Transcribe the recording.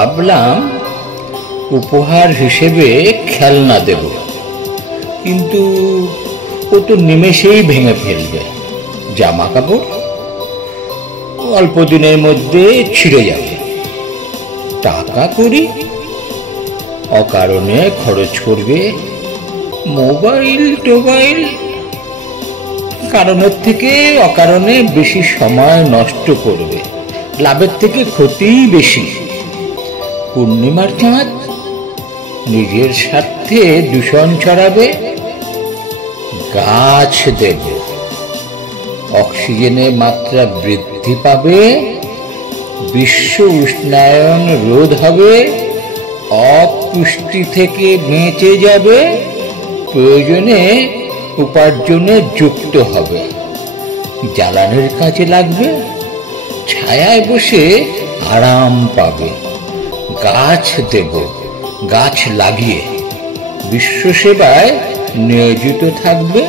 ভাবলাম উপহার হিসেবে খেলনা দেব, কিন্তু ও তো নিমেষেই ভেঙে ফেলবে। জামা কাপড় অল্প দিনের মধ্যে ছিঁড়ে যাবে। টাকা করি অকারণে খরচ করবে। মোবাইল টোবাইল কারণের থেকে অকারণে বেশি সময় নষ্ট করবে। লাভের থেকে ক্ষতিই বেশি। পূর্ণিমার চাঁদ নিজের স্বার্থে দূষণ ছড়াবে। গাছ দেব, অক্সিজেনের মাত্রা বৃদ্ধি পাবে, বিশ্ব উষ্ণায়ন রোধ হবে, অপুষ্টি থেকে বেঁচে যাবে, প্রয়োজনে উপার্জনে যুক্ত হবে, জ্বালানির কাজে লাগবে, ছায়ায় বসে আরাম পাবে। গাছ দেব, গাছ লাগিয়ে বিশ্ব সেবায় নিয়োজিত থাকবে।